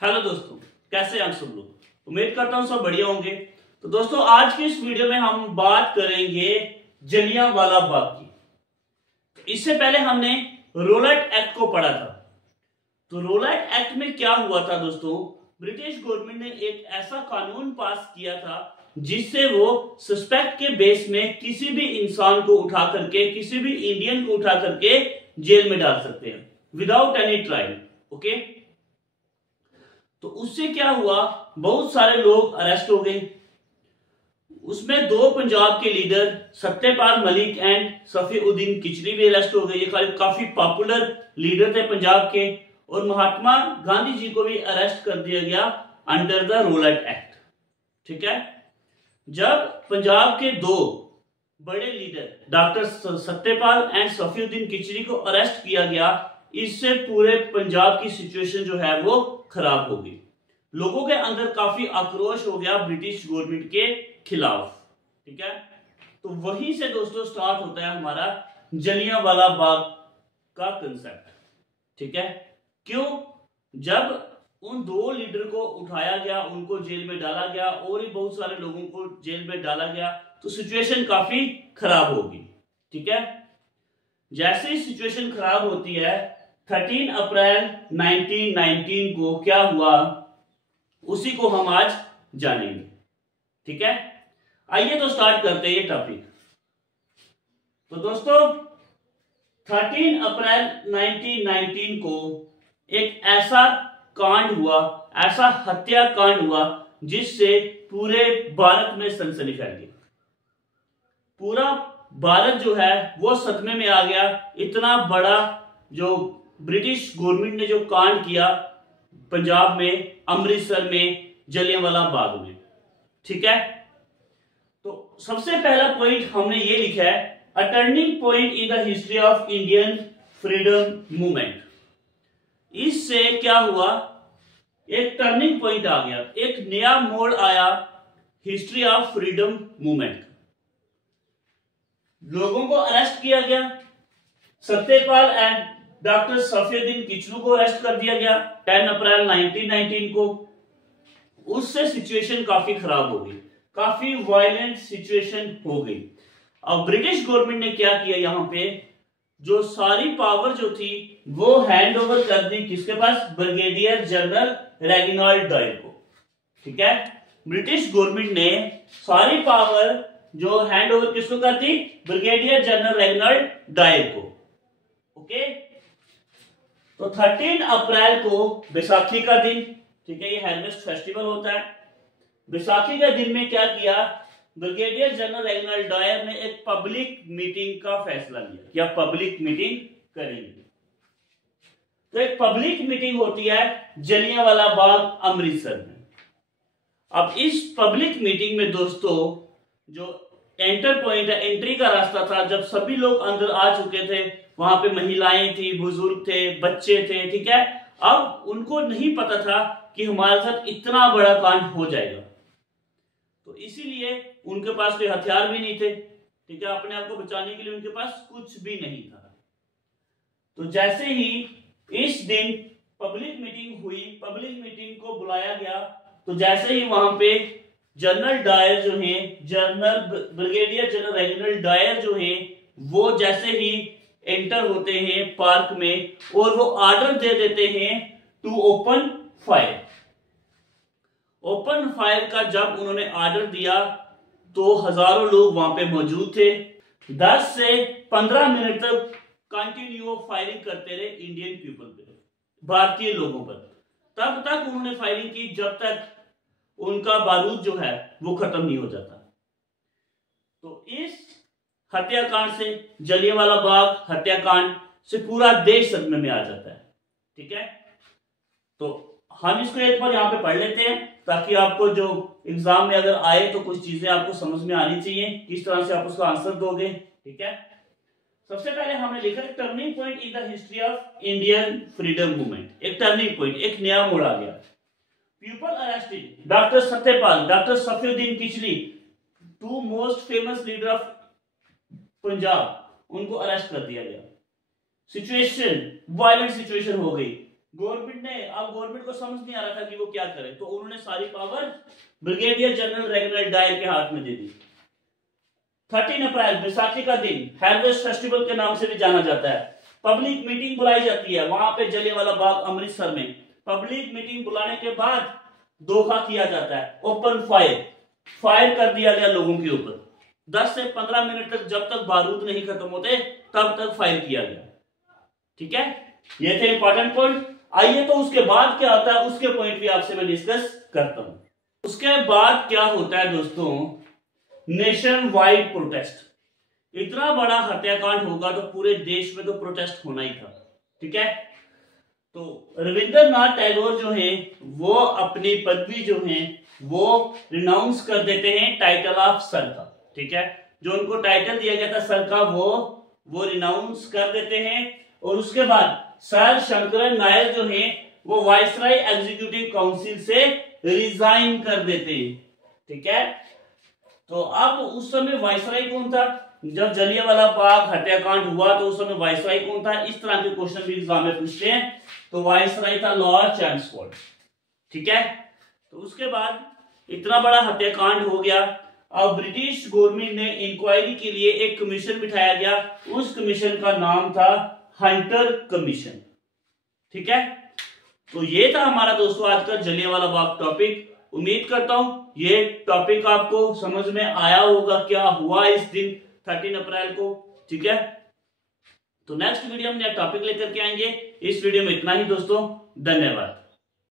Hello दोस्तों, कैसे हैं आप सब लोग। उम्मीद करता हूं सब बढ़िया होंगे। तो दोस्तों, आज की इस वीडियो में हम बात करेंगे जलियांवाला बाग की। तो इससे पहले हमने रोलेट एक्ट को पढ़ा था। तो रोलेट एक्ट में क्या हुआ था दोस्तों, ब्रिटिश गवर्नमेंट ने एक ऐसा कानून पास किया था जिससे वो सस्पेक्ट के बेस में किसी भी इंसान को उठा करके, किसी भी इंडियन को उठा करके जेल में डाल सकते हैं विदाउट एनी ट्रायल। ओके, तो उससे क्या हुआ, बहुत सारे लोग अरेस्ट हो गए। उसमें दो पंजाब के लीडर सत्यपाल मलिक एंड सफीउद्दीन किचली भी अरेस्ट हो गए। ये काफी पॉपुलर लीडर थे पंजाब के। और महात्मा गांधी जी को भी अरेस्ट कर दिया गया अंडर द रोलेट एक्ट। ठीक है, जब पंजाब के दो बड़े leader doctor Satyapal and Saifuddin Kitchlew को अरेस्ट किया गया, इससे पूरे पंजाब की सिचुएशन जो है वो खराब हो गई। लोगों के अंदर काफी आक्रोश हो गया ब्रिटिश गवर्नमेंट के खिलाफ। ठीक है, तो वहीं से दोस्तों स्टार्ट होता है हमारा जलियांवाला बाग का कंसेप्ट। ठीक है, क्यों? जब उन दो लीडर को उठाया गया, उनको जेल में डाला गया और भी बहुत सारे लोगों को जेल में डाला गया, तो सिचुएशन काफी खराब होगी। ठीक है, जैसे ही सिचुएशन खराब होती है, 13 अप्रैल 1919 को क्या हुआ, उसी को हम आज जानेंगे। ठीक है, आइए तो स्टार्ट करते हैं ये टॉपिक। तो दोस्तों, 13 अप्रैल 1919 को एक ऐसा कांड हुआ, ऐसा हत्याकांड हुआ जिससे पूरे भारत में सनसनी फैल गई। पूरा भारत जो है वो सदमे में आ गया। इतना बड़ा जो ब्रिटिश गवर्नमेंट ने जो कांड किया पंजाब में, अमृतसर में, जलियांवाला बाग में। ठीक है, तो सबसे पहला पॉइंट हमने ये लिखा है, a turning point in the history of Indian freedom movement. इससे क्या हुआ, एक टर्निंग पॉइंट आ गया, एक नया मोड़ आया हिस्ट्री ऑफ फ्रीडम मूवमेंट। लोगों को अरेस्ट किया गया, सत्यपाल एंड डॉक्टर सफीउद्दीन किचलू को अरेस्ट कर दिया गया 10 अप्रैल 1919 को। उससे सिचुएशन काफी खराब हो गई, काफी वायलेंट सिचुएशन हो गई। अब ब्रिटिश गवर्नमेंट ने क्या किया, यहां पे जो सारी पावर जो थी वो हैंड ओवर कर दी किसके पास, ब्रिगेडियर जनरल रेगिनाल्ड डायर को। ठीक है, ब्रिटिश गवर्नमेंट ने सारी पावर जो हैंड ओवर किसको कर दी, ब्रिगेडियर जनरल रेगिनाल्ड डायर को। ओके, तो 13 अप्रैल को बैसाखी का दिन, ठीक है, ये हार्वेस्ट फेस्टिवल होता है। बैसाखी के दिन में क्या किया, ब्रिगेडियर जनरल रेगिनाल्ड डायर ने एक पब्लिक मीटिंग का फैसला लिया कि आप पब्लिक मीटिंग करेंगे। तो एक पब्लिक मीटिंग होती है जलियांवाला बाग अमृतसर में। अब इस पब्लिक मीटिंग में दोस्तों जो एंटर पॉइंट है, एंट्री का रास्ता था, जब सभी लोग अंदर आ चुके थे, वहां पे महिलाएं थी, बुजुर्ग थे, बच्चे थे। ठीक है, अब उनको नहीं पता था कि हमारे साथ इतना बड़ा कांड हो जाएगा, तो इसीलिए उनके पास कोई हथियार भी नहीं थे। ठीक है, अपने आप को बचाने के लिए उनके पास कुछ भी नहीं था। तो जैसे ही इस दिन पब्लिक मीटिंग हुई, पब्लिक मीटिंग को बुलाया गया, तो जैसे ही वहां पे जनरल डायर जो हैं, general brigadier general Reginald Dyer जो हैं, वो जैसे ही एंटर होते हैं पार्क में और वो ऑर्डर दे देते हैं to open fire. Open fire का जब उन्होंने ऑर्डर दिया तो हजारों लोग वहां पे मौजूद थे। 10 से 15 मिनट तक कंटिन्यू फायरिंग करते रहे इंडियन पीपल पे, भारतीय लोगों पर। तब तक उन्होंने फायरिंग की जब तक उनका बारूद जो है वो खत्म नहीं हो जाता। तो इस हत्याकांड से, जलियांवाला बाग हत्याकांड से पूरा देश सदमे में आ जाता है। ठीक है, तो हम इसको एक बार यहाँ पे पढ़ लेते हैं ताकि आपको जो एग्जाम में अगर आए तो कुछ चीजें आपको समझ में आनी चाहिए, किस तरह से आप उसका आंसर दोगे। ठीक है, सबसे पहले हमने लिखा है turning point in the history of Indian freedom movement. एक टर्निंग पॉइंट, एक नया मोड़ आ गया। People arrested doctor Satyapal, doctor Saifuddin Kitchlew, two most famous leader of Punjab, उनको अरेस्ट कर दिया गया। सिचुएशन वायलेंट सिचुएशन हो गई। गवर्नमेंट को समझ नहीं आ रहा था कि वो क्या करे, तो उन्होंने सारी पावर ब्रिगेडियर जनरल रेगुलर डायर के हाथ में दे दी। 13 अप्रैल बैसाखी का दिन हार्वेस्ट फेस्टिवल के नाम से भी जाना जाता है। पब्लिक मीटिंग बुलाई जाती है वहां पे जलियांवाला बाग अमृतसर में। पब्लिक मीटिंग बुलाने के बाद धोखा किया जाता है, ओपन फायर कर दिया गया लोगों के ऊपर। 10 से 15 मिनट तक जब तक बारूद नहीं खत्म होते तब तक फायर किया गया। ठीक है, ये थे इंपॉर्टेंट पॉइंट। आइए तो उसके बाद क्या होता है उसके पॉइंट भी आपसे मैं डिस्कस करता हूं। उसके बाद क्या होता है दोस्तों, नेशन वाइड प्रोटेस्ट। इतना बड़ा हत्याकांड होगा तो पूरे देश में तो प्रोटेस्ट होना ही था। ठीक है, तो रविंद्रनाथ टैगोर जो हैं वो अपनी पदवी जो है वो रिनाउंस कर देते हैं टाइटल ऑफ सर का। ठीक है, जो उनको टाइटल दिया गया था सर का वो रिनाउंस कर देते हैं। और उसके बाद सर शंकरन नायर जो है वो वाइसराय एग्जीक्यूटिव काउंसिल से रिजाइन कर देते हैं। ठीक है, तो अब उस समय वाइसराय कौन था? जब जलियांवाला बाग हत्याकांड हुआ तो उस समय वाइसराय कौन था? इस तरह के क्वेश्चन भी एग्जाम में पूछते हैं। तो वाइसराय था लॉर्ड चैम्सफोर्ड। ठीक है, तो उसके बाद इतना बड़ा हत्याकांड हो गया। अब ब्रिटिश गवर्नमेंट ने इंक्वायरी के लिए एक कमीशन बिठाया गया। उस कमीशन का नाम था हंटर कमीशन। ठीक है, तो ये था हमारा दोस्तों आज का जलियांवाला बाग टॉपिक। उम्मीद करता हूं ये टॉपिक आपको समझ में आया होगा, क्या हुआ इस दिन 13 अप्रैल को। ठीक है, तो नेक्स्ट वीडियो में नया टॉपिक लेकर के आएंगे। इस वीडियो में इतना ही दोस्तों, धन्यवाद।